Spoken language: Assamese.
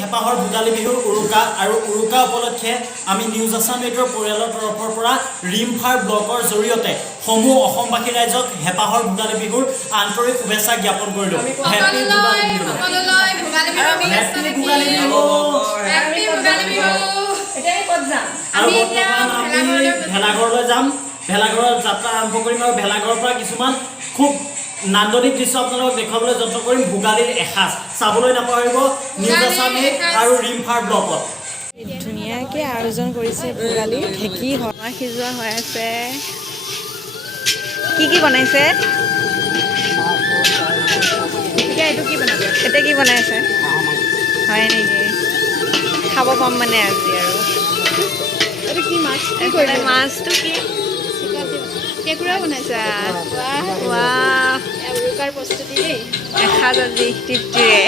হেপাহৰ ভোগালী বিহুৰ উৰুকা আৰু উৰুকা উপলক্ষে আমি নিউজ আছাম নেটৰ পৰিয়ালৰ তৰফৰ পৰা ৰিমফাৰ ব্লকৰ জৰিয়তে সমূহ অসমবাসী ৰাইজক হেপাহৰ ভোগালী বিহুৰ আন্তৰিক শুভেচ্ছা জ্ঞাপন কৰিলোঁ। হেপী ভোগালী বিহু। আৰু বৰ্তমান আমি ভেলাঘৰলৈ যাম। ভেলাঘৰৰ যাত্ৰা আৰম্ভ কৰিম আৰু ভেলাঘৰৰ পৰা কিছুমান খুব নান্দনিক দৃশ্য আপোনালোকক দেখুৱাবলৈ যত্ন কৰিম। ভোগালীৰ এসাঁজ চাবলৈ নাপাহৰিব নিউজ আছাম নেট আৰু ৰিমফাৰ ব্লকত। ধুনীয়াকৈ আয়োজন কৰিছে ভোগালী। ঢেঁকী হমা সিজোৱা হৈ আছে। কি বনাইছে? এইটো কি বনাব? এতিয়া কি বনাইছে? হয় নেকি? খাব পাম মানে আজি আৰু এইটো কি মাছ? কি কৰিলে? মাছটো কি? কেঁকুৰা বনাইছে। ৱাহ, উৰুকাৰ প্ৰস্তুতি দেই। এসাঁজ আজি তৃপ্তিৰে